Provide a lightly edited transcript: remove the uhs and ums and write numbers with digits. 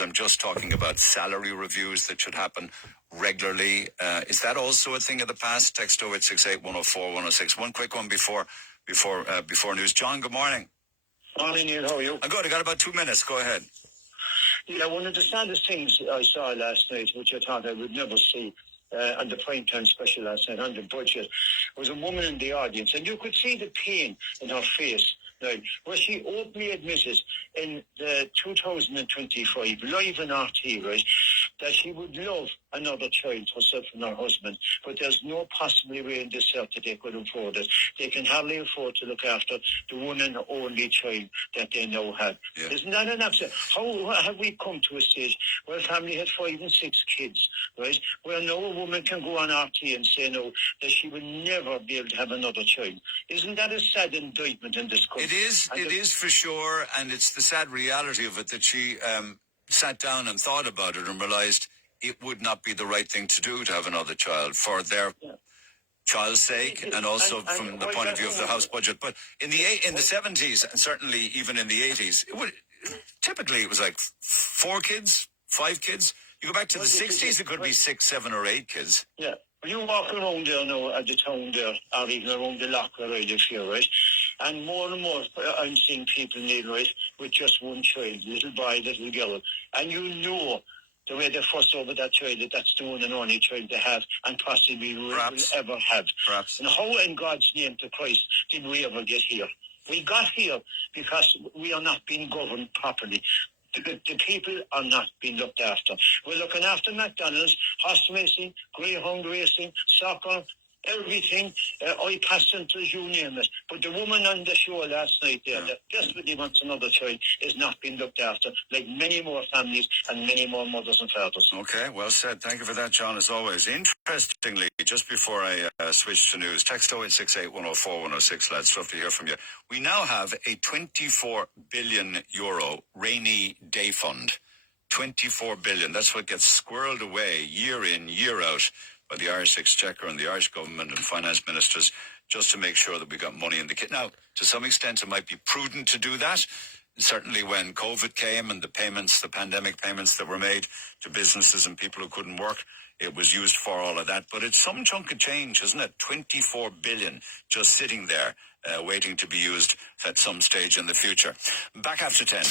I'm just talking about salary reviews that should happen regularly. Is that also a thing of the past? Text 0868 104 106. One quick one before news. John, good morning. Morning, Neil. How are you? I'm good. I got about 2 minutes. Go ahead. Yeah, one of the saddest things I saw last night, which I thought I would never see on the primetime special last night, on the budget, was a woman in the audience, and you could see the pain in her face, right, where she openly admitted in the 2025 live in RT, right, that she would love another child, herself and her husband, but there's no possible way in this earth that they could afford it. They can hardly afford to look after the one and only child that they now have. Yeah. Isn't that an upset? How have we come to a stage where a family had 5 and 6 kids, right, where now a woman can go on RT and say no, that she will never be able to have another child? Isn't that a sad indictment in this country? It is for sure, and it's the sad reality of it that she sat down and thought about it and realised it would not be the right thing to do to have another child for their child's sake, and also from the point of view of the house budget. But in the 70s, and certainly even in the 80s, typically it was like 4 kids, 5 kids. You go back to the 60s, it could be 6, 7 or 8 kids. Yeah. When you walk around there now at the town there, or even around the lock where I live here, right? And more I'm seeing people need, right, with just one child, little boy, little girl. And you know the way they fuss over that child, that's the one and only child they have, and possibly will ever have. Perhaps. And how in God's name to Christ did we ever get here? We got here because we are not being governed properly. The people are not being looked after. We're looking after McDonald's, horse racing, greyhound racing, soccer, everything, eye centers, you name it. But the woman on the show last night there that desperately wants another child is not being looked after, like many more families and many more mothers and fathers. Okay, well said. Thank you for that, John, as always. Interestingly, just before I switch to news, text 0868 104 106, lads, love to hear from you. We now have a €24 billion rainy day fund. 24 billion. That's what gets squirreled away year in, year out by the Irish Exchequer and the Irish government and finance ministers, just to make sure that we got money in the kit. Now, to some extent, it might be prudent to do that. Certainly when COVID came and the pandemic payments that were made to businesses and people who couldn't work, it was used for all of that. But it's some chunk of change, isn't it? 24 billion just sitting there, waiting to be used at some stage in the future. Back after 10.